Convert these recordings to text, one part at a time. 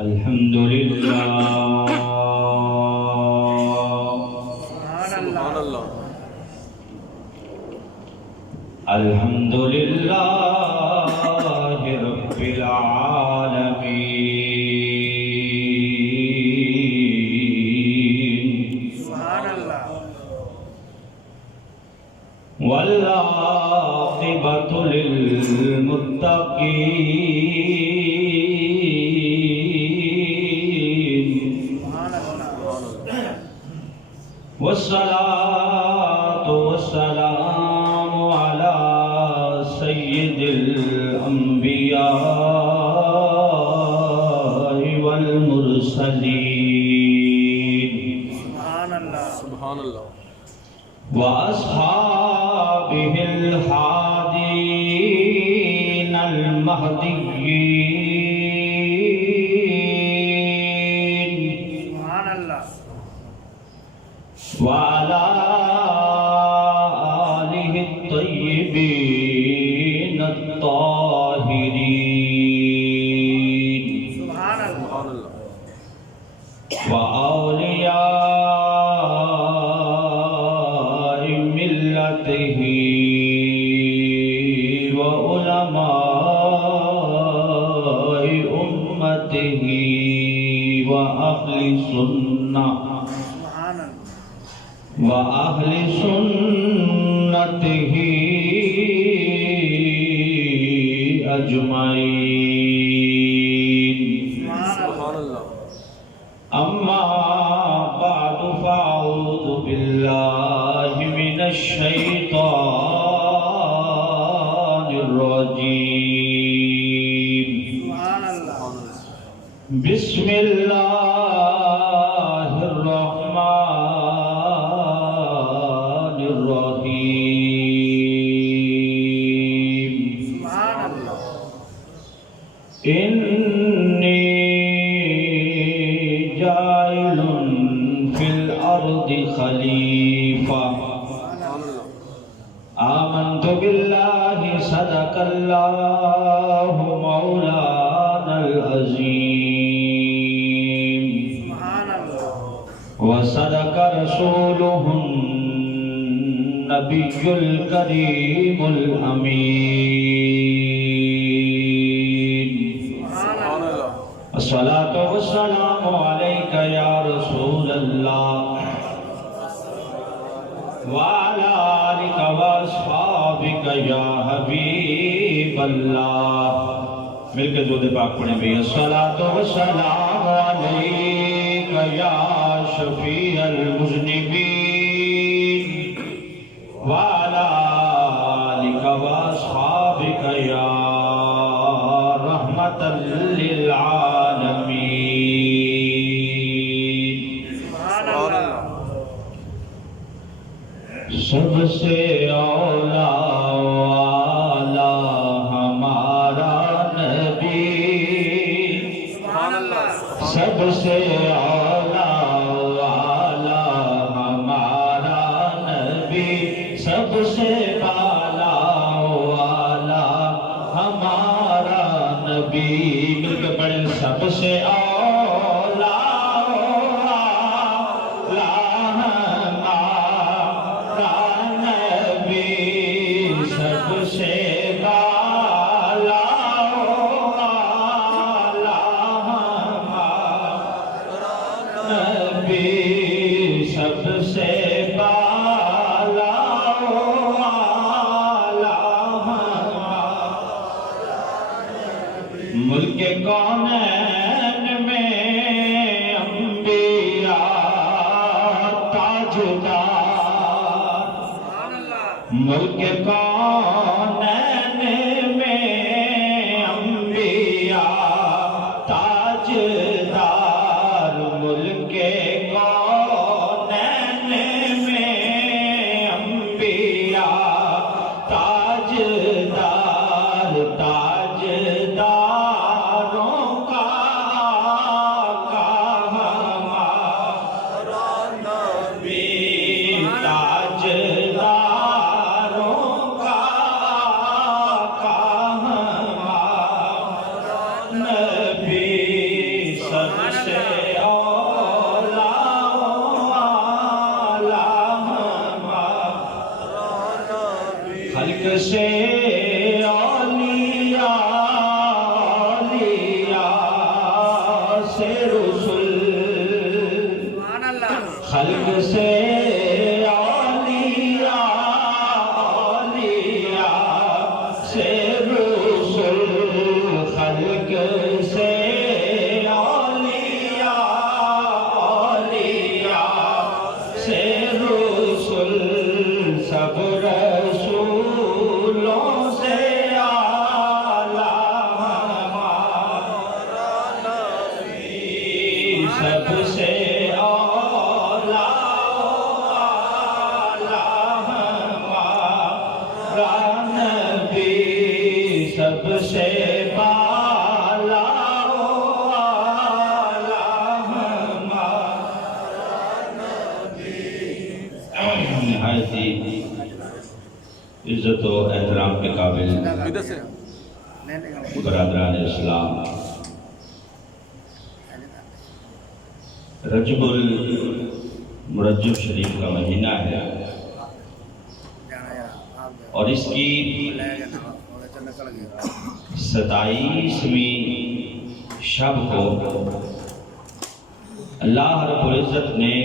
الحمد للہ سبحان اللہ الحمد للہ رب العالمین سبحان اللہ والعاقبۃ للمتقین سبحان اللہ والصلاة والسلام على سيد الأنبياء والمرسلين سبحان اللہ سبحان اللہ وأصحابه الحادين المهديين سبحان اللہ وعلى آله الطيبين الطاهرين سبحان اللہ وأولياء ملته وعلماء أمته وأهل سنة سبحان اللہ وأهل سنته أجمعين سبحان اللہ أما بعد فأعوذ بالله من الشيطان الرجيم سبحان اللہ بسم الله الرحمن الرحيم سبحان اللہ إني جاعل في الأرض خليفة آمنت بالله صدق الله مولانا العظيم سبحان اللہ وصدق رسوله النبي الكريم الأمين سبحان اللہ الصلاة والسلام عليك يا رسول الله وعلى آلك وأصحابك يا حبيب الله مل کے درود پاک پڑھیں بھئی الصلاة والسلام عليك يا شفيع المذنبين وعلى آلك وأصحابك يا رحمة للعالمين سبحان اللہ سب سے اولا والا ہمارا نبی سبحان اللہ سب سے اولا والا ہمارا نبی سب سے بالا والا ہمارا نبی مل کے پڑھیں سب سے اولا والا ہمارا نبی سب سے بالا والا ہمارا نبی سب سے بالا والا ملک کونین میں انبیاء تاجدار سبحان اللہ ملک کونین میں انبیاء تاجدار ملک کونین میں انبیاء تاجدار تاجداروں کا آقا ہمارا نبی تاجداروں کا سے اولیاء، اولیاء سے رسل، سبحان اللہ خلق سے اولیاء، اولیاء سے رسل، خلق سے اولیاء، اولیاء سے رسل، سب رسولوں سے اعلیٰ ہمارا نبی، سب سے اعلیٰ ہمارا نبی، سب سے بالا نہایت ہی عزت و احترام کے قابل ادھر سے برادران اسلام، رجب المرجب شریف کا مہینہ ہے اور اس کی 27ویں شب کو اللہ رب العزت نے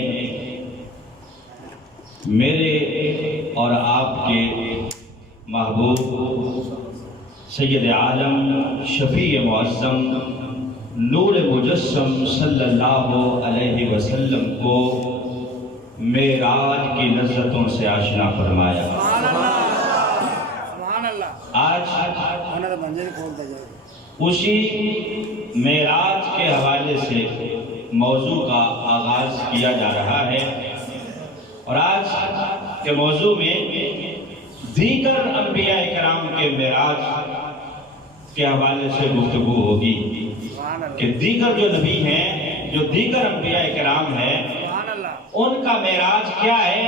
میرے اور آپ کے محبوب سید عالم شفیع معظم نور مجسم صلی اللہ علیہ وسلم کو معراج کی لذتوں سے آشنا فرمایا۔ سبحان اللہ آج اسی معراج کے حوالے سے موضوع کا آغاز کیا جا رہا ہے، اور آج کے موضوع میں دیگر انبیاء کرام کے معراج کے حوالے سے گفتگو ہوگی کہ دیگر جو نبی ہیں، جو دیگر انبیاء کرام ہیں، سبحان اللہ ان کا معراج کیا ہے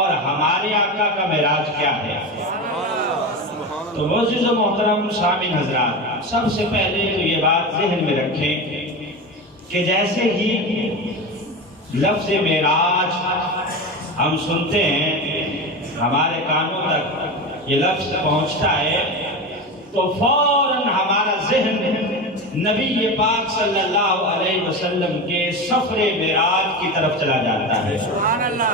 اور ہمارے آقا کا معراج کیا ہے۔ تو معزز و محترم سامعین حضرات، سب سے پہلے تو یہ بات ذہن میں رکھیں کہ جیسے ہی لفظ معراج ہم سنتے ہیں، ہمارے کانوں تک یہ لفظ پہنچتا ہے تو فوراً ہمارا ذہن نبی پاک صلی اللہ علیہ وسلم کے سفر معراج کی طرف چلا جاتا ہے۔ سبحان اللہ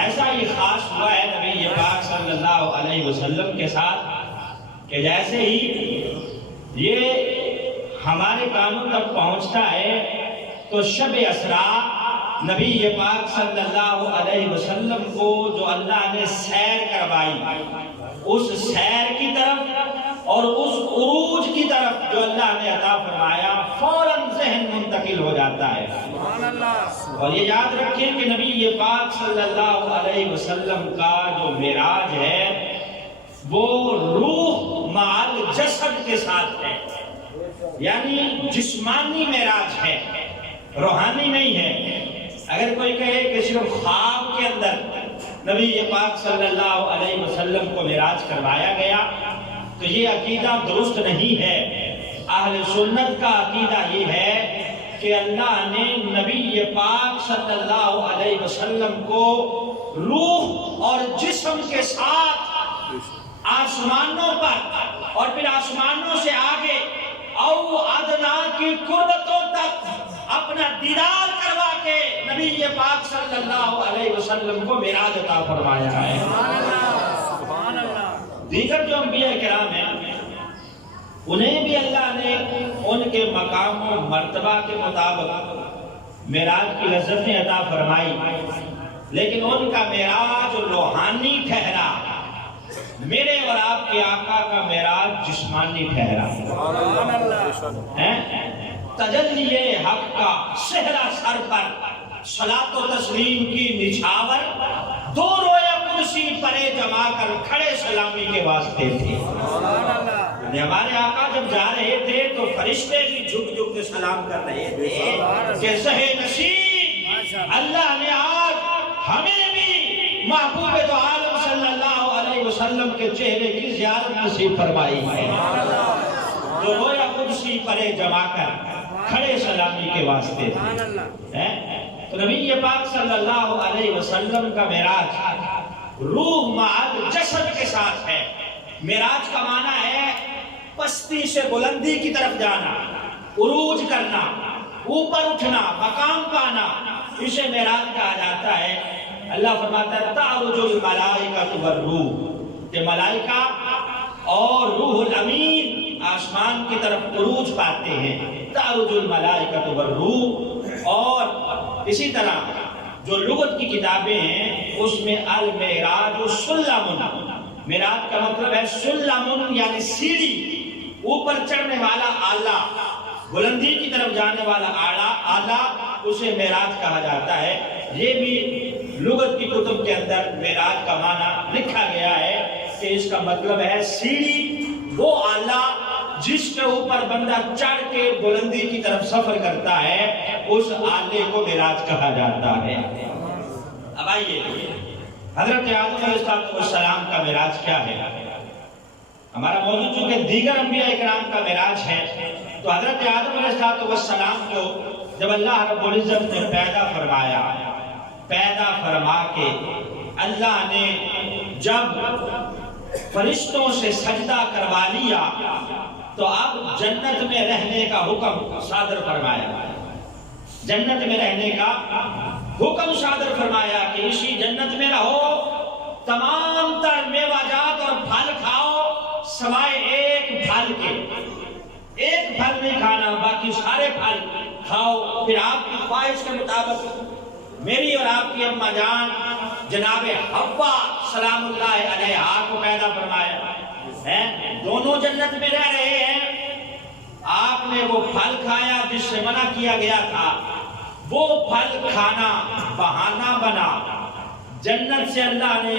ایسا ہی خاص ہوا ہے نبی پاک صلی اللہ علیہ وسلم کے ساتھ کہ جیسے ہی یہ ہمارے کانوں تک پہنچتا ہے تو شب اسراء نبی پاک صلی اللہ علیہ وسلم کو جو اللہ نے سیر کروائی، اس سیر کی طرف اور اس عروج کی طرف جو اللہ نے عطا فرمایا، فوراً ذہن منتقل ہو جاتا ہے۔ سبحان اللہ اور یہ یاد رکھیں کہ نبی پاک صلی اللہ علیہ وسلم کا جو معراج ہے وہ روح مع الجسد کے ساتھ ہے، یعنی جسمانی معراج ہے، روحانی نہیں ہے۔ اگر کوئی کہے کہ صرف خواب کے اندر نبی پاک صلی اللہ علیہ وسلم کو معراج کروایا گیا تو یہ عقیدہ درست نہیں ہے۔ اہل سنت کا عقیدہ یہ ہے کہ اللہ نے نبی پاک صلی اللہ علیہ وسلم کو روح اور جسم کے ساتھ آسمانوں پر اور پھر آسمانوں سے آگے او ادنا کی قربتوں تک اپنا دیدار کروا کے نبی پاک صلی اللہ علیہ وسلم کو معراج عطا فرمایا ہے۔ سبحان اللہ دیگر جو انبیاء کرام ہیں انہیں بھی اللہ نے ان کے مقام و مرتبہ کے مطابق معراج کی لذتیں عطا فرمائی، لیکن ان کا معراج روحانی ٹھہرا، میرے اور آپ کے آقا کا معراج جسمانی ٹھہرا۔ سبحان اللہ تجلی حق کا صحرا سر پر صلاۃ و تسلیم کی نچھاور، دو رویا کرسی پرے جما کر کھڑے سلامی کے واسطے تھے۔ سبحان اللہ ہمارے آقا جب جا رہے تھے تو فرشتے بھی جھک جھک کے سلام کر رہے تھے کہ سہے نصیب اللہ نے آج ہمیں بھی محبوب دو عالم صلی اللہ علیہ وسلم کے چہرے کی زیارت نصیب فرمائی ہے، جو رویا کرسی پرے جما کر کھڑے سلامی کے واسطے سبحان تھے۔ اللہ تو نبی پاک صلی اللہ علیہ وسلم کا معراج روح مع الجسد کے ساتھ ہے، معراج کا معنی ہے پستی سے بلندی کی طرف جانا، عروج کرنا، اوپر اٹھنا، مقام پانا، اسے معراج کہا جاتا ہے۔ اللہ فرماتا ہے تعرج الملائکۃ والروح، کہ ملائکہ اور روح الامین آسمان کی طرف عروج پاتے ہیں، تعرج الملائکۃ والروح۔ اور اسی طرح جو لغت کی کتابیں ہیں اس میں المعراج سلم، معراج کا مطلب ہے سلم یعنی سیڑھی، اوپر چڑھنے والا آلہ، بلندی کی طرف جانے والا آلہ، اسے معراج کہا جاتا ہے۔ یہ بھی لغت کی کتب کے اندر معراج کا معنی لکھا گیا ہے کہ اس کا مطلب ہے سیڑھی، وہ آلہ جس کے اوپر بندہ چڑھ کے بلندی کی طرف سفر کرتا ہے، اس آلے کو معراج کہا جاتا ہے۔ اب آئیے حضرت آدم علیہ السلام کا معراج کیا ہے؟ ہمارا موضوع چونکہ دیگر انبیاء اکرام کا معراج ہے، تو حضرت آدم علیہ السلام کو جب اللہ رب العزت نے پیدا فرما کے اللہ نے جب فرشتوں سے سجدہ کروا لیا تو اب جنت میں رہنے کا حکم صادر فرمایا، جنت میں رہنے کا حکم صادر فرمایا کہ اسی جنت میں رہو، تمام تر میوہ جات اور پھل کھاؤ سوائے ایک پھل کے، ایک پھل نہیں کھانا، باقی سارے پھل کھاؤ۔ پھر آپ کی خواہش کے مطابق میری اور آپ کی اماں جان جناب حوا سلام اللہ علیہا کو پیدا فرمایا ہے، دونوں جنت میں رہ رہے ہیں۔ آپ نے وہ پھل کھایا جس سے منع کیا گیا تھا، وہ پھل کھانا بہانہ بنا، جنت سے اللہ نے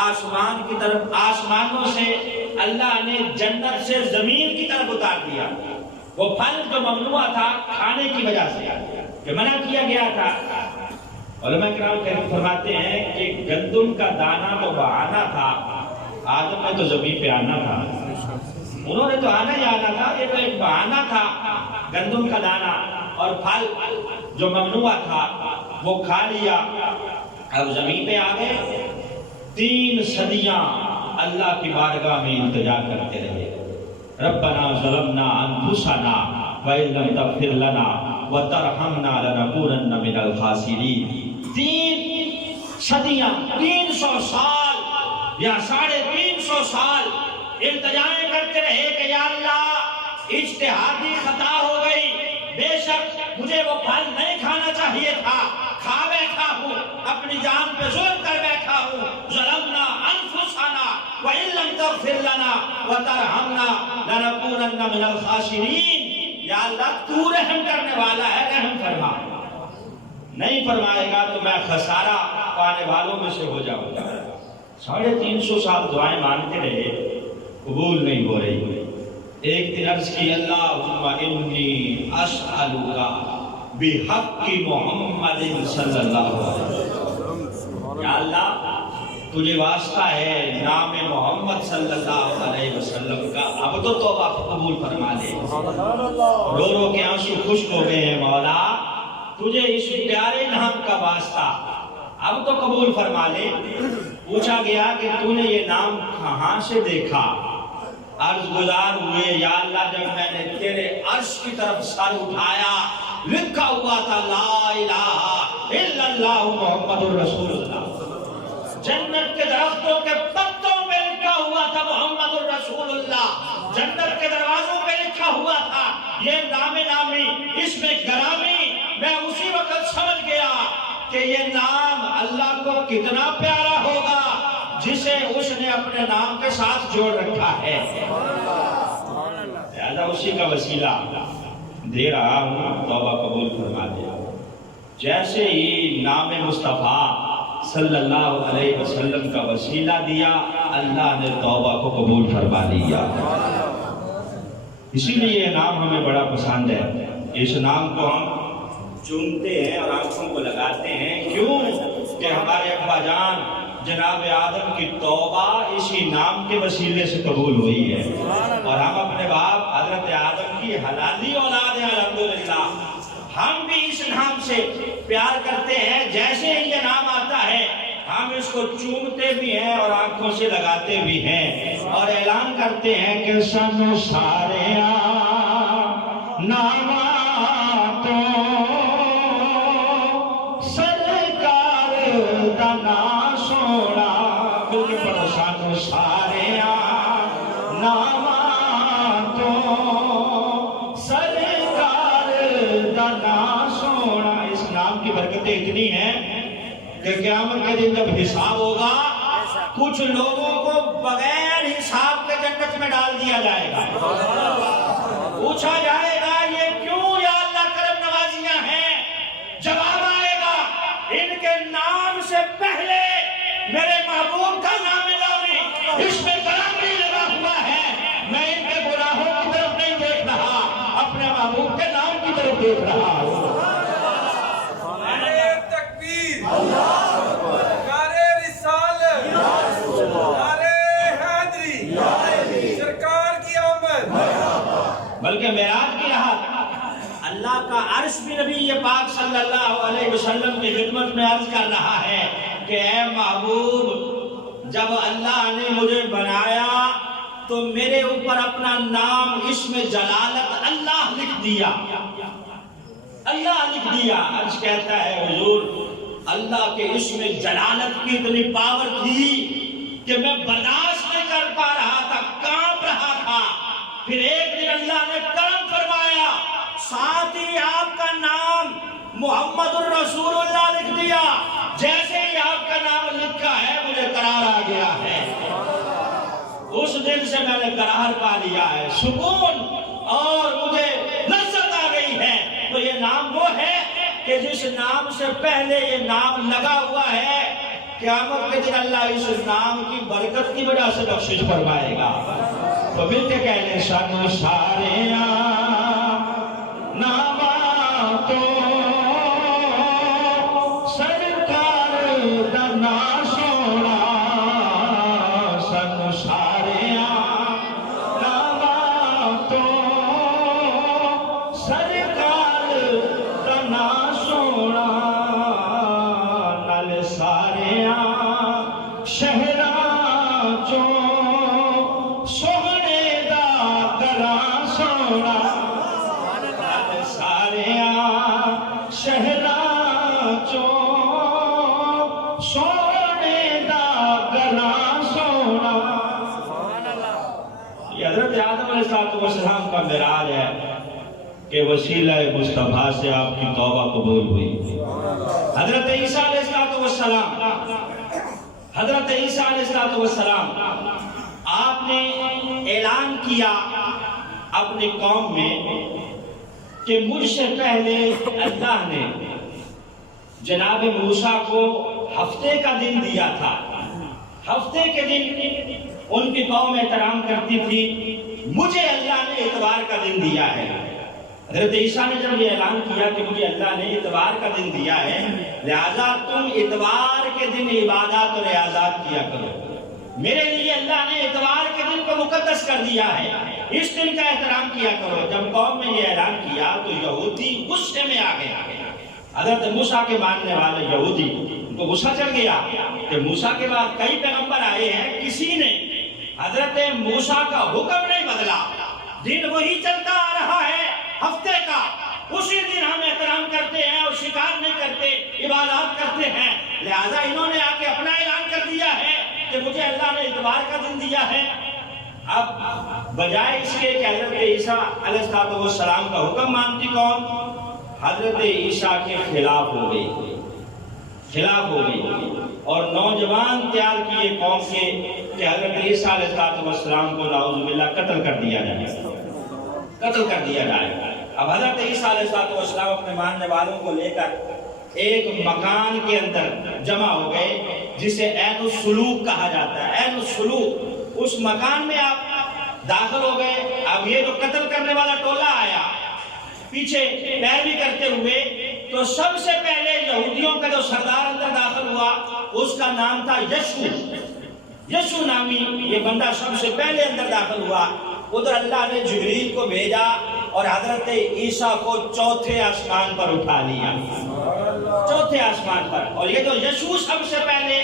آسمان کی طرف، آسمانوں سے اللہ نے جنت سے زمین کی طرف اتار دیا۔ وہ پھل جو ممنوع تھا کھانے کی وجہ سے، کہ منع کیا گیا تھا، علماء کرام فرماتے ہیں کہ گندم کا دانہ تو بہانہ تھا، آدم نے تو زمین پہ آنا تھا، انہوں نے تو آنا ہی آنا تھا، یہ تو ایک بہانہ تھا۔ گندم کا دانہ اور پھل جو ممنوع تھا وہ کھا لیا، اب زمین پہ آ گئے۔ 3 صدیاں اللہ کی بارگاہ میں التجا کرتے رہے، ربنا ظلمنا انفسنا وَإِن لَّمْ تَغْفِرْ لَنَا وَتَرْحَمْنَا لَنَكُونَنَّ مِنَ الْخَاسِرِينَ۔ 3 صدیاں، 300 سال یا 350 سال التجائیں کرتے رہے کہ یا اللہ اجتہادی خطا ہو گئی، بے شک مجھے وہ پھل نہیں کھانا چاہیے تھا، کھا بیٹھا ہوں، اپنی جان پہ ظلم کر بیٹھا ہوں، ظلمنا انفسنا وَإِن لَّمْ تَغْفِرْ لَنَا وَتَرْحَمْنَا لَنَكُونَنَّ مِنَ الْخَاسِرِينَ۔ یا اللہ تو رحم کرنے والا ہے، رحم فرما، نہیں فرمائے گا تو میں خسارہ پانے والوں میں سے ہو جاؤں گا۔ 350 سال دعائیں مانتے رہے، قبول نہیں ہو رہی۔ ایک دن عرض کی اللہم انی اسألک بحق محمد صلی اللہ علیہ وسلم، یا اللہ تجھے واسطہ ہے نام محمد صلی اللہ علیہ وسلم کا، اب تو توبہ قبول فرما لے۔ رو رو کے آنسو خشک ہو گئے ہیں، مولا تجھے اس پیارے نام کا واسطہ اب تو قبول فرما لے۔ پوچھا گیا کہ تو نے یہ نام کہاں سے دیکھا؟ عرض گزار ہوئے یا اللہ جب میں نے تیرے عرش کی طرف سر اٹھایا لکھا ہوا تھا لا الہ الا اللہ محمد الرسول اللہ، جنت کے درختوں کے پتوں پہ لکھا ہوا تھا محمد الرسول اللہ، جنت کے دروازوں پہ لکھا ہوا تھا یہ نام نامی، اس میں گرامی۔ میں اسی وقت سمجھ گیا کہ یہ نام اللہ کو کتنا پیارا ہوگا جسے اس نے اپنے نام کے ساتھ جوڑ رکھا ہے۔ لہذا اسی کا وسیلہ دے رہا ہوں، توبہ قبول فرما دیا۔ جیسے ہی نام مصطفیٰ صلی اللہ علیہ وسلم کا وسیلہ دیا، اللہ نے توبہ کو قبول فرما لیا۔ اسی لیے یہ نام ہمیں بڑا پسند ہے، اس نام کو ہم چومتے ہیں اور آنکھوں کو لگاتے ہیں، کیوں کہ ہمارے ابا جان جناب آدم کی توبہ اسی نام کے وسیلے سے قبول ہوئی ہے، اور ہم اپنے باپ حضرت آدم کی حلالی اولاد ہیں الحمدللہ۔ ہم بھی اس نام سے پیار کرتے ہیں، جیسے ہی یہ نام آتا ہے ہم اس کو چومتے بھی ہیں اور آنکھوں سے لگاتے بھی ہیں اور اعلان کرتے ہیں کہ سنو سارے ناما تو سرکار دنا سونا بلکہ پڑھو سانو سارے ناما تو سرکار دنا سونا. اس نام کی برکتیں اتنی ہیں کہ قیامت کے دن جب حساب ہوگا کچھ لوگوں کو بغیر حساب کے جنت میں ڈال دیا جائے گا. پوچھا جائے گا یہ کیوں یا اللہ کرم نوازیاں ہیں؟ جواب آئے گا ان کے نام سے پہلے میرے محبوب کا نام لاوی اس میں برابری لگا ہوا ہے. میں ان کے گناہوں کی طرف نہیں دیکھ رہا، اپنے محبوب کے نام کی طرف دیکھ رہا ہوں. بلکہ معراج کی رات اللہ کا عرش بھی نبی پاک صلی اللہ علیہ وسلم کی خدمت میں عرض کر رہا ہے کہ اے محبوب، جب اللہ نے مجھے بنایا تو میرے اوپر اپنا نام اسم جلالت اللہ لکھ دیا. اللہ لکھ دیا. عرش کہتا ہے حضور اللہ کے اسم جلالت کی اتنی پاور تھی کہ میں برداشت نہیں کر پا رہا تھا، کانپ رہا تھا. پھر ایک دن اللہ نے کرم فرمایا، ساتھ ہی آپ کا نام محمد الرسول اللہ لکھ دیا. جیسے ہی آپ کا نام لکھا ہے مجھے قرار آ گیا ہے. اس دن سے میں نے قرار پا لیا ہے، سکون اور مجھے لذت آ گئی ہے. تو یہ نام وہ ہے کہ جس نام سے پہلے یہ نام لگا ہوا ہے، قیامت کے دن اللہ اس نام کی برکت کی وجہ سے بخشش فرمائے گا. تو مل کے کہنے سانو سارے ناما تو سرکار دنا سونا. سانو سارے ناما تو سرکار دنا سونا. نال سارے شہراں چوں سارے شہراں چوں سونے دا گراں سونا. یہ حضرت آدم علیہ السلام کا معراج ہے کہ وسیلہ مصطفیٰ سے آپ کی توبہ قبول ہوئی. حضرت عیسیٰ علیہ السلام آپ نے اعلان کیا اپنی قوم میں کہ مجھ سے پہلے اللہ نے جناب موسیٰ کو ہفتے کا دن دیا تھا. ہفتے کے دن ان کی قوم احترام کرتی تھی، مجھے اللہ نے اتوار کا دن دیا ہے. حضرت عیسیٰ نے جب یہ اعلان کیا کہ مجھے اللہ نے اتوار کا دن دیا ہے، لہذا تم اتوار کے دن عبادات و ریاضات کیا کرو. میرے لیے اللہ نے اتوار کے دن کو مقدس کر دیا ہے، اس دن کا احترام کیا کرو. جب قوم نے یہ اعلان کیا تو یہودی غصے میں آ گیا. حضرت موسیٰ کے ماننے والے یہودی ان کو غصہ چل گیا کہ موسیٰ کے بعد کئی پیغمبر آئے ہیں، کسی نے حضرت موسیٰ کا حکم نہیں بدلا. دن وہی چلتا آ رہا ہے ہفتے کا، اسی دن ہم احترام کرتے ہیں اور شکار نہیں کرتے، عبادات کرتے ہیں. لہذا انہوں نے آ کے اپنا اعلان کر دیا ہے کہ مجھے اللہ نے اتوار کا دن دیا ہے. اب بجائے اس کے کہ حضرت عیسیٰ علیہ السلام کا حکم مانتی قوم حضرت عیسیٰ کے خلاف ہو گئی اور نوجوان تیار کیے قوم کے کہ حضرت عیسیٰ علیہ السلام کو نعوذ باللہ قتل کر دیا جائے. اب حضرت عیسیٰ علیہ السلام اپنے ماننے والوں کو لے کر ایک مکان کے اندر جمع ہو گئے جسے عین السلوک کہا جاتا ہے. عین السلوک، اس مکان میں آپ داخل ہو گئے. اب یہ جو قتل کرنے والا ٹولہ آیا پیچھے پیروی کرتے ہوئے، تو سب سے پہلے یہودیوں کا جو سردار اندر داخل ہوا اس کا نام تھا یشو نامی یہ بندہ سب سے پہلے اندر داخل ہوا. ادھر اللہ نے جبریل کو بھیجا اور حضرت عیسیٰ کو چوتھے آسمان پر اٹھا لیا، چوتھے آسمان پر. اور یہ جو یشو سب سے پہلے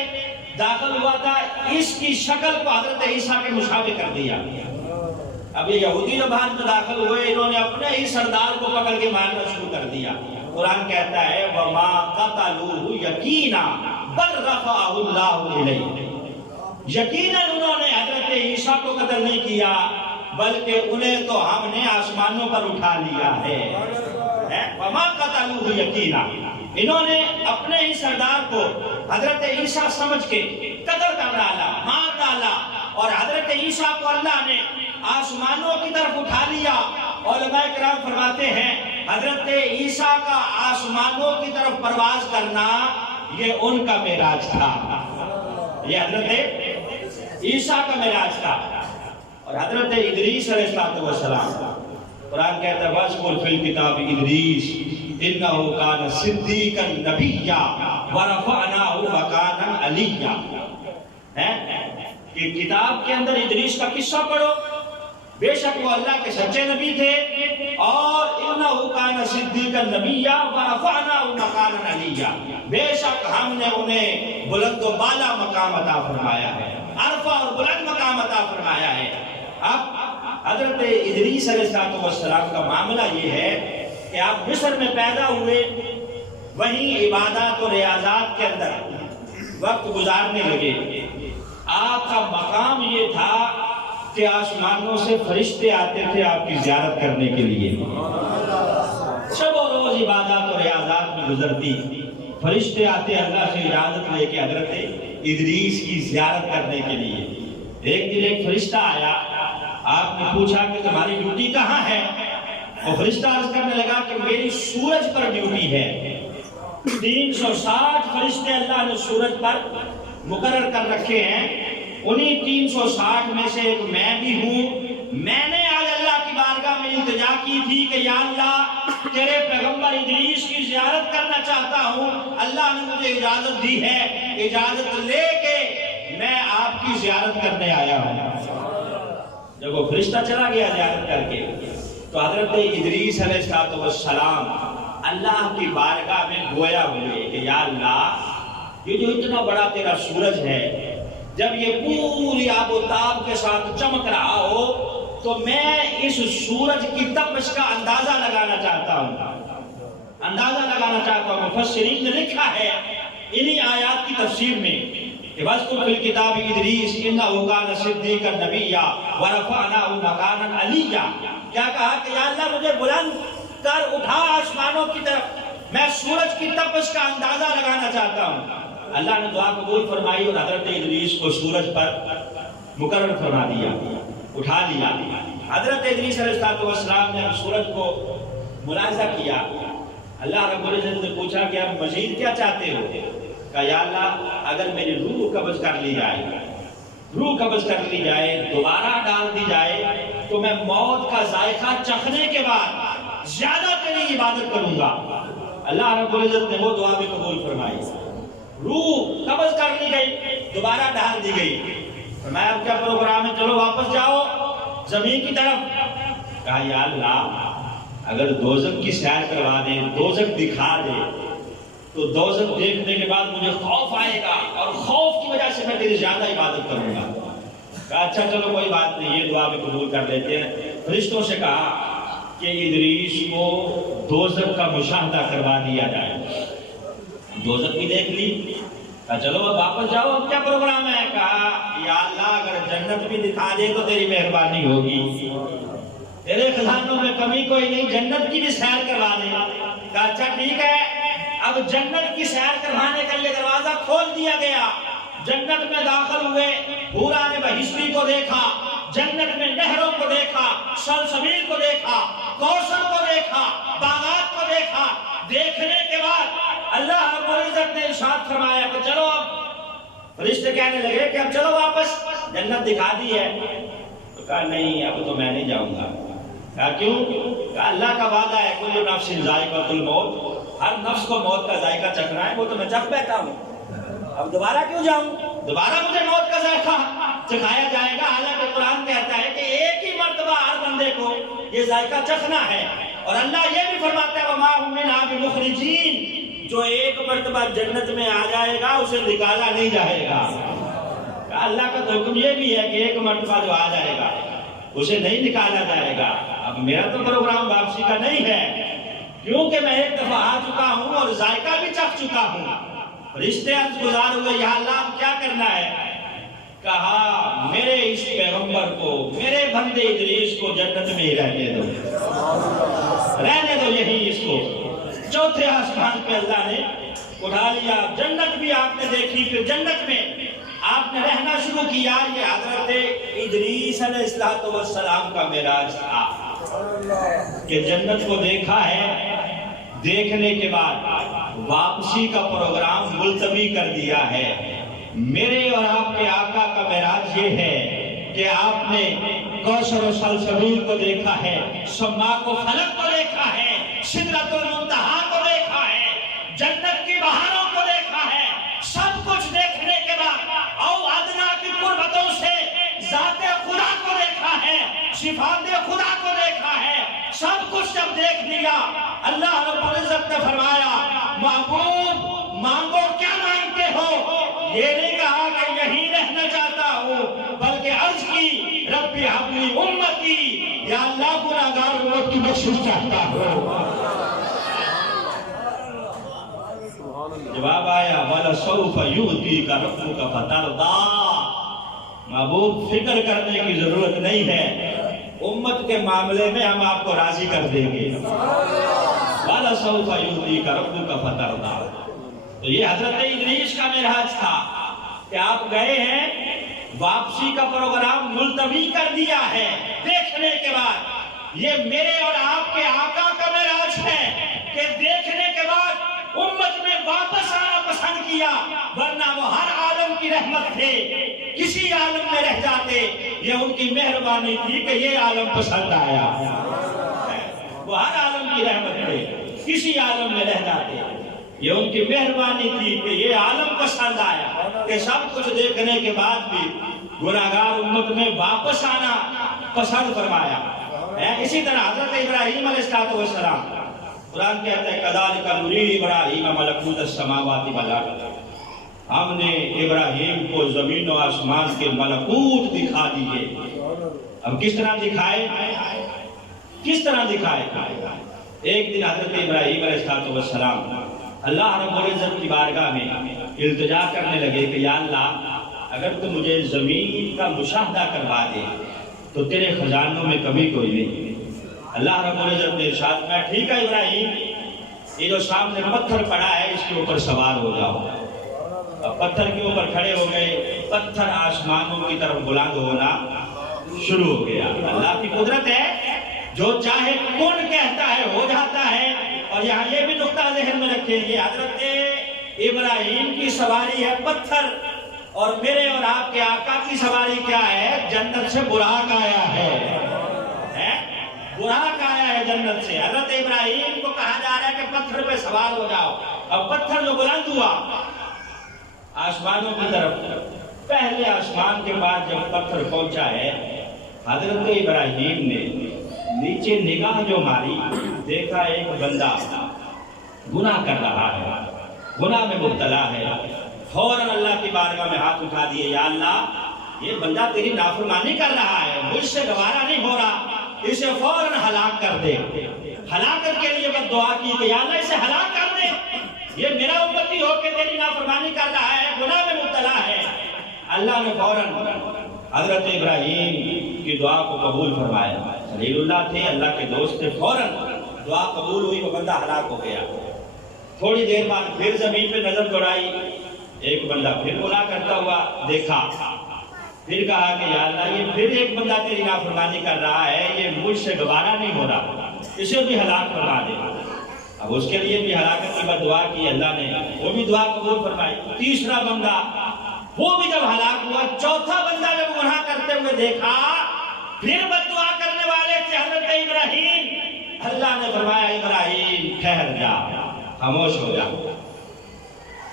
داخل ہوا تھا، اس کی شکل کو حضرت عیسیٰ کے مشابہ کر دیا۔ اب یہ یہودی جو بھان میں داخل ہوئے، انہوں نے اپنے ہی سردار کو پکڑ کے مارنا شروع کر دیا۔ قرآن کہتا ہے وَمَا قَتَلُوهُ يَقِينًا بَلْ رَفَعَهُ اللَّهُ إِلَيْهِ، یقیناً انہوں نے حضرت عیسیٰ کو قتل نہیں کیا، بلکہ انہیں تو ہم نے آسمانوں پر اٹھا لیا ہے۔ وَمَا قَتَلُوهُ يَقِينًا، انہوں نے اپنے ہی سردار کو حضرت عیسیٰ سمجھ کے قتل کر ڈالا، مار ڈالا، اور حضرت عیسیٰ کو اللہ نے آسمانوں کی طرف اٹھا لیا۔ علماء کرام فرماتے ہیں حضرت عیسیٰ کا آسمانوں کی طرف پرواز کرنا یہ ان کا معراج تھا، یہ حضرت عیسیٰ کا معراج تھا۔ اور حضرت ادریس علیہ السلام، قرآن کہتا ہے وَاذْكُرْ فِي الْكِتَابِ إِدْرِيسَ إِنَّهُ كَانَ صِدِّيقًا نَبِيًّا وَرَفَعْنَاهُ مَكَانًا عَلِيًّا، کہ کتاب کے اندر ادریس کا قصہ پڑھو، بے شک وہ اللہ کے سچے نبی تھے، اور انہو کان صدیقا نبیا ورفعناہ مکانا علیہ، بے شک ہم نے انہیں بلند و بالا مقام عطا فرمایا ہے، عرفہ اور بلند مقام عطا فرمایا ہے۔ اب حضرت ادریس علیہ السلام کا معاملہ یہ ہے کہ آپ مصر میں پیدا ہوئے، وہیں عبادات و ریاضات کے اندر وقت گزارنے لگے۔ آپ کا مقام یہ تھا کہ آسمانوں سے فرشتے آتے تھے آپ کی زیارت کرنے کے لیے، شب و روز عبادات و ریاضات میں گزرتی، فرشتے آتے اللہ سے اجازت لے کے حضرت ادریس کی زیارت کرنے کے لیے۔ ایک دن ایک فرشتہ آیا، آپ نے پوچھا کہ تمہاری ڈیوٹی کہاں ہے؟ اور فرشتہ عرض کرنے لگا کہ میری سورج پر ڈیوٹی ہے۔ 360 فرشتے اللہ نے سورج پر مقرر کر رکھے ہیں، انہی 360 میں سے ایک میں بھی ہوں۔ میں نے آج اللہ کی بارگاہ میں التجا کی تھی کہ یا اللہ تیرے پیغمبر ادریس کی زیارت کرنا چاہتا ہوں، اللہ نے مجھے اجازت دی ہے، اجازت لے کے میں آپ کی زیارت کرنے آیا ہوں۔ جب وہ فرشتہ چلا گیا زیارت کر کے، تو حضرت ادریس علیہ السلام اللہ کی بارگاہ میں گویا ہوئے کہ یا اللہ یہ جو اتنا بڑا تیرا سورج ہے، جب یہ پوری آب و تاب کے ساتھ چمک رہا ہو تو میں اس سورج کی تپش کا اندازہ لگانا چاہتا ہوں، مفسرین نے لکھا ہے انہی آیات کی تفسیر میں کہ وَاذْكُرْ فِي الْكِتَابِ إِدْرِيسَ إِنَّهُ كَانَ صِدِّيقًا نَبِيًّا وَرَفَعْنَاهُ مَكَانًا عَلِيًّا، کیا کہا کہ یا اللہ مجھے بلند کر اٹھا آسمانوں کی طرف، میں سورج کی تپش کا اندازہ لگانا چاہتا ہوں۔ اللہ نے دعا قبول فرمائی اور حضرت ادریس کو سورج پر مقرر فرما دیا، اٹھا لیا۔ حضرت ادریس علیہ السلام نے سورج کو ملاحظہ کیا، اللہ رب العزت نے پوچھا کہ آپ مزید کیا چاہتے ہو؟ کہا یا اللہ اگر میری روح قبض کر لی جائے، دوبارہ ڈال دی جائے تو میں موت کا ذائقہ چکھنے کے بعد زیادہ تیری عبادت کروں گا۔ اللہ رب العزت نے وہ دعا بھی قبول فرمائی، روح قبض کر لی گئی، دوبارہ ڈال دی گئی۔ فرمایا اب کیا پروگرام ہے، چلو واپس جاؤ زمین کی طرف۔ کہا یا اللہ اگر دوزخ کی سیر کروا دیں، دوزخ دکھا دے تو دوزخ دیکھنے کے بعد مجھے خوف آئے گا، اور خوف کی وجہ سے میں تیری زیادہ عبادت کروں گا۔ کہا اچھا چلو کوئی بات نہیں، یہ دعا بھی قبول کر لیتے ہیں۔ فرشتوں سے کہا کہ ادریس کو دوزخ کا مشاہدہ کروا دیا جائے۔ دوزخ بھی دیکھ لی، کہا چلو اب واپس جاؤ، اب کیا پروگرام ہے؟ کہا یا اللہ اگر جنت بھی دکھا دے تو تیری مہربانی ہوگی، تیرے خزانوں میں کمی کوئی نہیں، جنت کی بھی سیر کروا دے۔ کہا اچھا ٹھیک ہے۔ اب جنت کی سیر کروانے کا یہ دروازہ کھول دیا گیا، جنت میں داخل ہوئے، حورا نے بہشتی کو دیکھا، جنت میں نہروں کو دیکھا، سلسبیل کو دیکھا، کوثر کو دیکھا، باغات کو دیکھا۔ دیکھنے کے بعد اللہ رب العزت نے ارشاد فرمایا کہ چلو اب، فرشتے کہنے لگے کہ اب چلو واپس، جنت دکھا دی ہے۔ تو کہا نہیں اب تو میں نہیں جاؤں گا۔ کہا کیوں؟ کہا اللہ کا وعدہ ہے کل نفس ذائقۃ الموت، ہر نفس کو موت کا ذائقہ چکھنا ہے، وہ تو میں چکھ بیٹھا ہوں، اب دوبارہ کیوں جاؤں؟ دوبارہ مجھے موت کا ذائقہ چکھایا جائے گا، حالانکہ قرآن کہتا ہے کہ ایک ہی مرتبہ ہر بندے کو یہ ذائقہ چکھنا ہے۔ اور اللہ یہ بھی فرماتا ہے وَمَا هُم مِنْهَا بِمُخْرِجِينَ، جو ایک مرتبہ جنت میں آ جائے گا اسے نکالا نہیں جائے گا۔ اللہ کا تو حکم یہ بھی ہے کہ ایک مرتبہ جو آ جائے گا اسے نہیں نکالا جائے گا۔ اب میرا تو پروگرام واپسی کا نہیں ہے، کیونکہ میں ایک دفعہ آ چکا ہوں اور ذائقہ بھی چکھ چکا ہوں۔ رشتے عرض گزار ہوئے، یا اللہ اب کیا کرنا ہے؟ کہا میرے اس پیغمبر کو، میرے بندے ادریس کو جنت میں ہی رہنے دو، رہنے دو یہی اس کو۔ چوتھے آسمان پہ اللہ نے اٹھا لیا، جنت بھی آپ نے دیکھی، پھر جنت میں آپ نے رہنا شروع کیا۔ یہ حضرت ادریس علیہ السلام کا معراج تھا کہ جنت کو دیکھا ہے، دیکھنے کے بعد واپسی کا پروگرام ملتوی کر دیا ہے۔ میرے اور آپ کے آقا کا معراج یہ ہے کہ آپ نے کوثر و سلسبیل کو دیکھا ہے، سماق و فلک کو دیکھا ہے، سدرۃ المنتہا کو دیکھا ہے، جنت کی بہاروں کو دیکھا ہے۔ سب کچھ دیکھنے کے بعد او ادنا کی قربتوں سے ذات خدا کو دیکھا ہے، صفات خدا کو دیکھا ہے۔ سب کچھ جب دیکھ لیا، اللہ رب العزت نے فرمایا محبوب مانگو کیا مانگتے ہو؟ یہ نہیں کہا کہ یہی رہنا چاہتا ہوں، بلکہ عرض کی ربی حبلی امتی، یا اللہ گناہگار امت کی بخشش چاہتا ہوں۔ جواب آیا وَلَسَوْفَ يُؤْتِيكَ رَبُّكَ فَتَرْضَىٰ۔ محبوب فکر کرنے کی ضرورت نہیں ہے، امت کے معاملے میں ہم آپ کو راضی کر دیں گے۔ وَلَسَوْفَ يُؤْتِيكَ رَبُّكَ فَتَرْضَىٰ۔ تو یہ حضرت ادریس کا معراج تھا کہ آپ گئے ہیں، واپسی کا پروگرام ملتوی کر دیا ہے دیکھنے کے بعد۔ یہ میرے اور آپ کے آقا کا معراج ہے کہ دیکھنے کے بعد امت میں واپس آنا پسند کیا، ورنہ وہ ہر عالم کی رحمت تھے، کسی عالم میں رہ جاتے۔ یہ ان کی مہربانی تھی کہ یہ عالم پسند آیا، وہ ہر عالم کی رحمت تھے، کسی عالم میں رہ جاتے۔ یہ ان کی مہربانی تھی کہ یہ عالم پسند آیا کہ سب کچھ دیکھنے کے بعد بھی گناہگار امت میں واپس آنا پسند فرمایا۔ اسی طرح حضرت ابراہیم علیہ السلام، قرآن کہتا ہے کذالک نری ابراہیم ملکوت السماوات والارض، ہم نے ابراہیم کو زمین و آسمان کے ملکوت دکھا دیے۔ اب کس طرح دکھائے؟ کس طرح دکھائے؟ ایک دن حضرت ابراہیم علیہ السلام اللہ رب العزت کی بارگاہ میں التجا کرنے لگے کہ یا اللہ اگر تو مجھے زمین کا مشاہدہ کروا دے تو تیرے خزانوں میں کمی کوئی نہیں۔ اللہ رب العزت نے ارشاد کیا ٹھیک ہے ابراہیم، یہ جو سامنے پتھر پڑا ہے اس کے اوپر سوار ہو جاؤ۔ اب پتھر کے اوپر کھڑے ہو گئے، پتھر آسمانوں کی طرف بلند ہونا شروع ہو گیا۔ اللہ کی قدرت ہے، جو چاہے کون کہتا ہے ہو جاتا ہے۔ اور یہاں یہ بھی نقطہ ذہن میں رکھیں، یہ حضرت ابراہیم کی سواری ہے پتھر، اور میرے اور آپ کے آقا کی سواری کیا ہے؟ جنت سے براق آیا ہے، براق آیا ہے جنت سے۔ حضرت ابراہیم کو کہا جا رہا ہے کہ پتھر پہ سوار ہو جاؤ۔ اب پتھر جو بلند ہوا آسمانوں کی طرف، پہلے آسمان کے بعد جب پتھر پہنچا ہے، حضرت ابراہیم نے نیچے نگاہ جو ماری، دیکھا ایک بندہ گناہ کر رہا ہے، گناہ میں مبتلا ہے۔ فوراً اللہ کی بارگاہ میں ہاتھ اٹھا دیے، یا اللہ یہ بندہ تیری نافرمانی کر رہا ہے، مجھ سے گوارا نہیں ہو رہا، اسے فوراً ہلاک کر دے۔ ہلاکت کے لیے بس دعا کی کہ یا اللہ اسے ہلاک کر دے، یہ میرا امتی ہو کے تیری نافرمانی کر رہا ہے، گناہ میں مبتلا ہے۔ اللہ نے فوراً حضرت ابراہیم کی دعا کو قبول فرمایا۔ خلیل اللہ تھے، اللہ کے دوست تھے، فوراً دعا قبول ہوئی، وہ بندہ ہلاک ہو گیا۔ تھوڑی دیر بعد پھر زمین پہ نظر دوڑائی، ایک بندہ پھر گناہ کرتا ہوا دیکھا، پھر کہا کہ یا اللہ یہ پھر ایک بندہ تیری نافرمانی کر رہا ہے، یہ مجھ سے گوارا نہیں ہو رہا، اسے بھی ہلاک فرما دے۔ اب اس کے لیے بھی ہلاکت کی بد دعا کی، اللہ نے وہ بھی دعا قبول فرمائی۔ تیسرا بندہ وہ بھی جب ہلاک ہوا، چوتھا بندہ جب گناہ کرتے ہوئے دیکھا، پھر بد دعا کرنے والے تھے حضرت ابراہیم۔ اللہ نے فرمایا ابراہیم ٹھہر جا، خاموش ہو جا،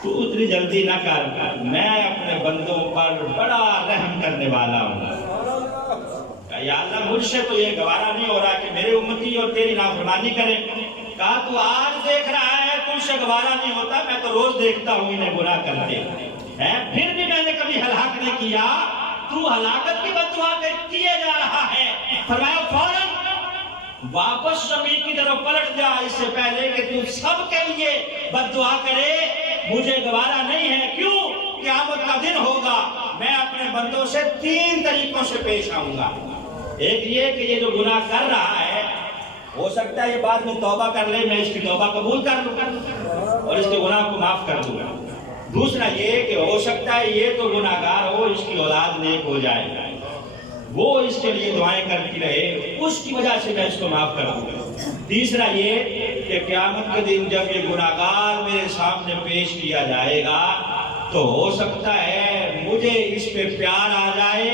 تو اتنی جلدی نہ کر، میں اپنے بندوں پر بڑا رحم کرنے والا ہوں۔ یا اللہ مجھ سے تو یہ گوارا نہیں ہو رہا کہ میرے امتی اور تیری نافرمانی کرے۔ کہا تو آج دیکھ رہا ہے، مجھ سے گوارا نہیں ہوتا، میں تو روز دیکھتا ہوں انہیں گناہ کرتے ہیں، پھر بھی میں نے کبھی ہلاک نہیں کیا، تو ہلاکت کی بد دعا کیے جا رہا ہے۔ فرمایا فوراً واپس زمین کی طرف پلٹ جا، اس سے پہلے کہ تو سب کے لیے بد دعا کرے، مجھے گوارا نہیں ہے۔ کیوں؟ قیامت کا دن ہوگا، میں اپنے بندوں سے 3 طریقوں سے پیش آؤں گا۔ ایک یہ کہ یہ جو گناہ کر رہا ہے، ہو سکتا ہے یہ بعد میں توبہ کر لے، میں اس کی توبہ قبول کر لوں اور اس کے گناہ کو معاف کر دوں گا۔ دوسرا یہ کہ ہو سکتا ہے یہ تو گناہگار ہو، اس کی اولاد نیک ہو جائے، وہ اس کے لیے دعائیں کرتی رہے، اس کی وجہ سے میں اس کو معاف کر دوں گا۔ تیسرا یہ کہ قیامت کے دن جب یہ گناہگار میرے سامنے پیش کیا جائے گا تو ہو سکتا ہے مجھے اس پہ پیار آ جائے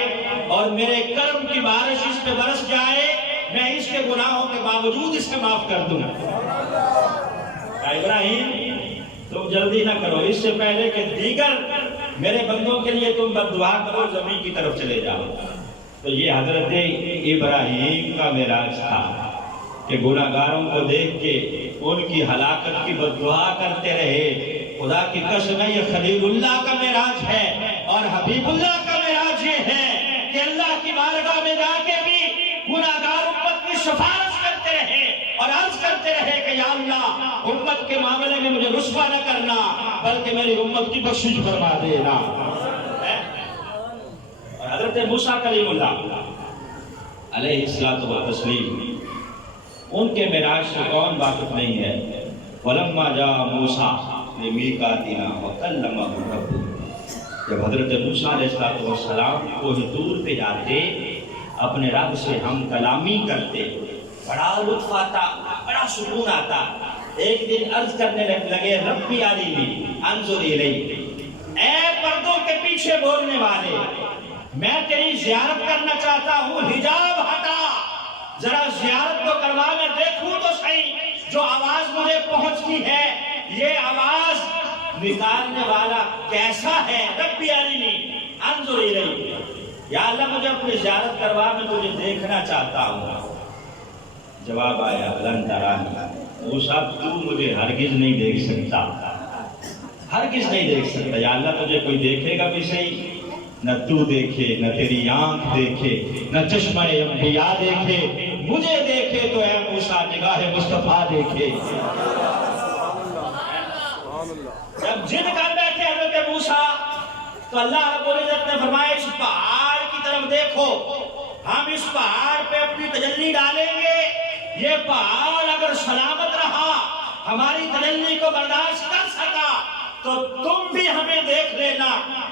اور میرے کرم کی بارش اس پہ برس جائے، میں اس کے گناہوں کے باوجود اسے معاف کر دوں گا۔ ابراہیم تم جلدی نہ کرو، اس سے پہلے کہ دیگر میرے بندوں کے لیے تم بد دعا کرو، زمین کی طرف چلے جاؤ۔ تو یہ حضرت ابراہیم کا معراج تھا کہ گناہگاروں کو دیکھ کے ان کی ہلاکت کی بد دعا کرتے رہے۔ خدا کی قسم ہے یہ خلیل اللہ کا معراج ہے اور حبیب اللہ کا معراج یہ ہے کہ اللہ کی بارگاہ میں جا کے بھی گناہگار امت کی سفارش کرتے رہے اور عرض کرتے رہے کہ یا اللہ امت کے معاملے میں مجھے رسوا نہ کرنا، بلکہ میری امت کی بخشش فرما دینا۔ اور حضرت موسیٰ کلیم اللہ علیہ الصلوۃ والتسلیم، ان کے معراج سے کون واقف نہیں ہے؟ وَلَمَّا جَاءَ مُوسَىٰ لِمِيقَاتِنَا وَكَلَّمَهُ رَبُّهُ، جب حضرت موسیٰ علیہ السلام کوہ طور پہ جاتے، اپنے رب سے ہم کلامی کرتے، بڑا لطف آتا، بڑا سکون آتا۔ ایک دن عرض کرنے لگے ربی ارینی انظر الیک، اے پردوں کے پیچھے بولنے والے، میں تیری زیارت کرنا چاہتا ہوں، حجاب ہٹا، ذرا زیارت کو کروا، میں دیکھوں تو صحیح جو آواز مجھے پہنچتی ہے یہ آواز نکالنے والا کیسا ہے۔ ربی ارینی انظر الیک، یا اللہ مجھے اپنی زیارت کروا، میں تجھے دیکھنا چاہتا ہوں۔ جواب آیا لن ترانی، موسیٰ تو مجھے ہرگز نہیں دیکھ سکتا، ہرگز نہیں دیکھ سکتا۔ یا اللہ تجھے کوئی دیکھے گا بھی صحیح، نہ تو دیکھے، نہ تیری آنکھ دیکھے، نہ چشمہ انبیاء دیکھے، مجھے دیکھے تو اے موسیٰ نگاہ مصطفیٰ دیکھے۔ جب جد کر بیٹھے حضرت موسیٰ تو اللہ رب العزت نے فرمایا اس پہاڑ کی طرف دیکھو، ہم اس پہاڑ پہ اپنی تجلی ڈالیں گے، یہ پہاڑ اگر سلامت رہا، ہماری تجلی کو برداشت کر سکا تو تم بھی ہمیں دیکھ لینا،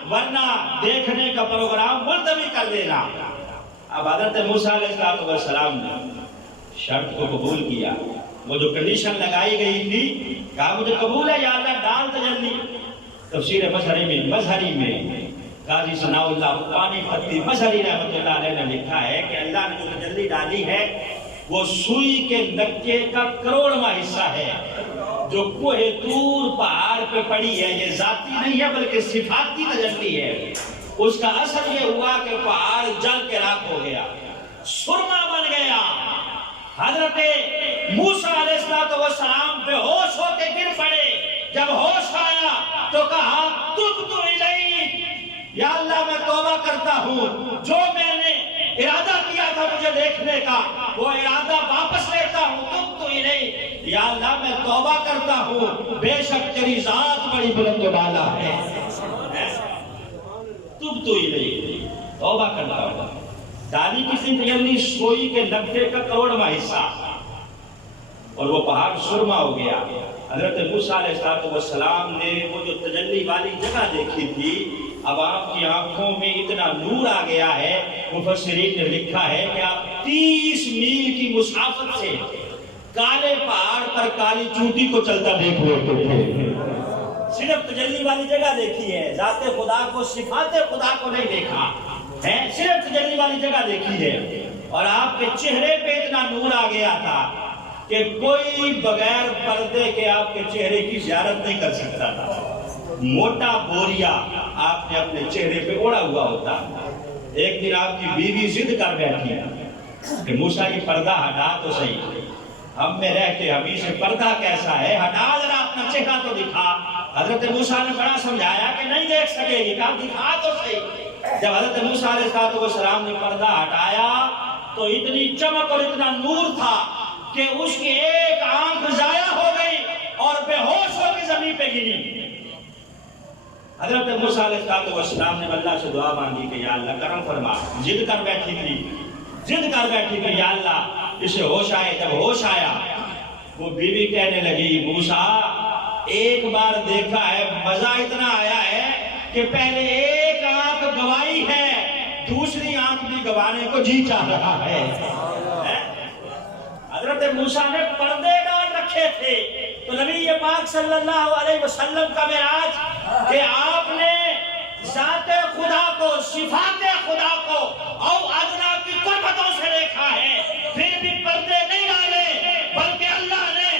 ورنہ دیکھنے کا پروگرام ملتوی کر دینا۔ اب حضرت موسیٰ علیہ السلام نے شرط کو قبول کیا، وہ جو کنڈیشن لگائی گئی تھی، کہا مجھے قبول ہے یا اللہ ڈال تجلی۔ تفسیر مظہری میں قاضی ثناء اللہ پانی پتی مظہری رحمۃ اللہ علیہ نے لکھا ہے کہ اللہ نے جو تجلی ڈالی ہے وہ سوئی کے نکے کا کروڑواں حصہ ہے جو کوہ طور پہاڑ پہ پڑی ہے۔ یہ ذاتی نہیں ہے بلکہ صفاتی تجلی ہے۔ اس کا اثر یہ ہوا کہ پہاڑ جل کے راکھ ہو گیا، سرما بن گیا۔ حضرت موسیٰ علیہ السلام بے ہوش ہو کے گر پڑے، جب ہوش آیا تو کہا تبت الیک، یا اللہ میں توبہ کرتا ہوں، جو میں نے ارادہ کیا تھا مجھے دیکھنے کا وہ ارادہ واپس لیتا ہوں، تبت الیک، یا اللہ میں توبہ کرتا ہوں، بے شک تیری ذات بڑی بلند و بالا ہے۔ تبت الیک، توبہ کرتا ہوں۔ ڈالی کسی تجلی سوئی کے نکے کا کروڑواں حصہ اور وہ پہاڑ سرما ہو گیا۔ حضرت موسیٰ علیہ السلام نے وہ جو تجلی والی جگہ دیکھی تھی، اب آپ کی آنکھوں میں اتنا نور آ گیا ہے، مفسرین نے لکھا ہے کہ آپ 30 میل کی مسافت سے کالے پہاڑ پر کالی چوٹی کو چلتا دیکھ لیتے تھے۔ صرف تجلی والی جگہ دیکھی ہے، ذات خدا کو، صفات خدا کو نہیں دیکھا ہے، صرف تجلی والی جگہ دیکھی ہے۔ اور آپ کے چہرے پہ اتنا نور آ گیا تھا کہ کوئی بغیر پردے کے آپ کے چہرے کی زیارت نہیں کر سکتا تھا۔ موٹا بوریا آپ نے اپنے چہرے پہ اوڑا ہوا ہوتا۔ ایک دن آپ کی بیوی ضد کر بیٹھی کہ موسیٰ یہ پردہ ہٹا تو صحیح، ہم میں رہ کے ہمیں سے پردہ کیسا ہے، ہٹا ذرا اپنا چہرہ تو دکھا۔ حضرت موسیٰ نے بڑا سمجھایا کہ نہیں دیکھ سکے گی، کہا دکھا تو صحیح۔ جب حضرت موسیٰ علیہ السلام نے پردہ ہٹایا تو اتنی چمک اور اتنا نور تھا کہ اس کی ایک آنکھ ضائع ہو گئی اور بے ہوش ہو کے زمین پہ گری۔ حضرت موسیٰ علیہ السلام نے اللہ سے دعا مانگی کہ یا اللہ کرم فرما، ضد کر بیٹھی تھی یا اللہ اسے ہوش آئے۔ جب ہوش آیا وہ بیوی کہنے لگی موسیٰ ایک بار دیکھا ہے، مزہ اتنا آیا ہے کہ پہلے ایک آنکھ گوائی ہے، دوسری آنکھ بھی گوانے کو جی چاہ رہا ہے۔ حضرت موسیٰ نے پردے ڈال رکھے تھے تو نبی پاک صلی اللہ علیہ وسلم کا معراج کہ آپ نے ذات خدا کو، صفات خدا کو او ادنا کی قربتوں سے دیکھا ہے، پھر بھی پردے نہیں ڈالے بلکہ اللہ نے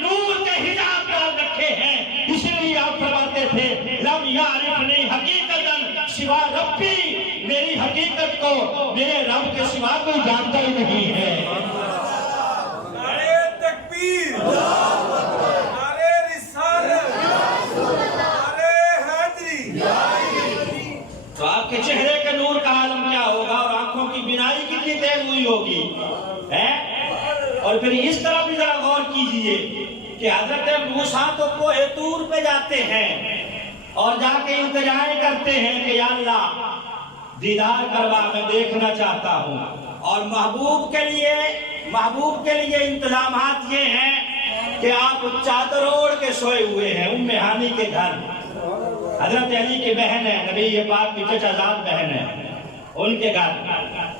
نور کے حجاب ڈال رکھے ہیں۔ اسی لیے آپ فرماتے تھے لم یعرفنی حقیقتاً سوا ربی، میری حقیقت کو میرے رب کے سوا کوئی جانتا ہی نہیں ہے۔ نعرہ تکبیر، نعرہ رسالت، نعرہ حیدری۔ تو آپ کے چہرے کے نور کا عالم کیا ہوگا اور آنکھوں کی بینائی کتنی تیز ہوئی ہوگی، اور پھر اس طرح بھی ذرا غور کیجئے کہ حضرت موسیٰ تو کوہ طور پہ جاتے ہیں اور جا کے التجائیں کرتے ہیں کہ یا اللہ دیدار کروا، میں دیکھنا چاہتا ہوں۔ اور محبوب کے لیے انتظامات یہ ہیں کہ آپ چادر اوڑھ کے سوئے ہوئے ہیں ام ہانی کے گھر۔ حضرت علی کی بہن ہے، نبی پاک کی چچا زاد بہن ہے، ان کے گھر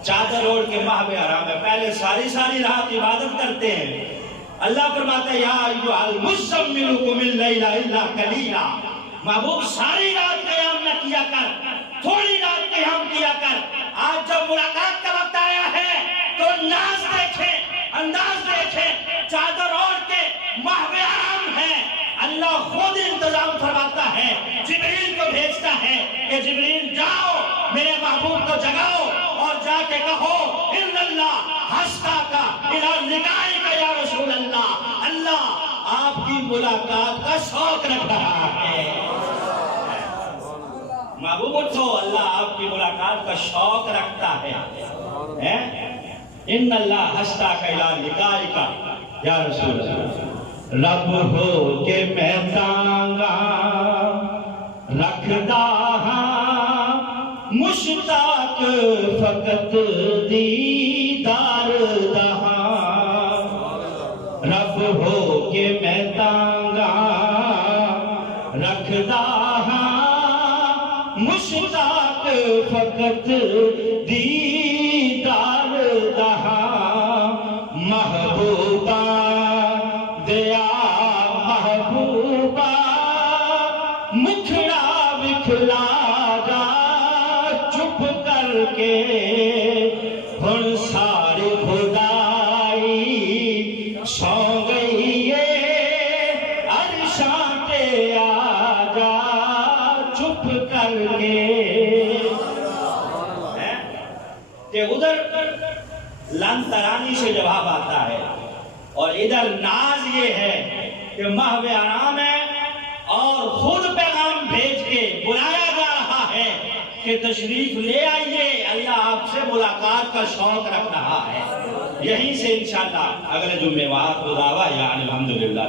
چادر اوڑھ کے محو حرام ہے، پہلے ساری رات عبادت کرتے ہیں۔ اللہ فرماتا ہے یا ایھا المزمل قم اللیل الا قلیلا، محبوب ساری رات قیام نہ کیا کر، تھوڑی رات قیام کیا کر۔ آج جب ملاقات کا وقت آیا ہے تو ناز دیکھیں، انداز دیکھیں، چادر اوڑھ کے محو حرام ہے۔ اللہ خود انتظام فرماتا ہے، جبریل کو بھیجتا ہے کہ جبریل جاؤ میرے محبوب کو جگاؤ اور جا کے کہو ان اللہ حسداک الی لقائک یا رسول اللہ، اللہ آپ کی ملاقات کا شوق رکھ رہا ہے۔ محبوب اٹھو، اللہ آپ کی ملاقات کا شوق رکھتا ہے۔ ان اللہ حسداک الی لقائک یا رسول اللہ۔ رب ہو کے میں تانگا رکھدا ہاں، مشتاق فقط دیدار دہاں۔ رب ہو کے میں تانگا رکھدا ہاں، مشتاق فقط دیدار دہاں۔ محبوبہ دیا محبوبہ مکھڑا بکھلا جا چپ کر کے، ہن ساری خدائی سو گئی ہے، عرشاں تے آ جا چپ کر کے۔ کہ ادھر لن ترانی سے جواب آتا ہے اور ادھر ناز یہ ہے کہ محو حرام ہے اور خود پیغام بھیج کے بلایا جا رہا ہے کہ تشریف لے آئیے، اللہ آپ سے ملاقات کا شوق رکھ رہا ہے۔ یہیں سے انشاءاللہ اگلے جمعے وعد خداوا یعنی الحمدللہ۔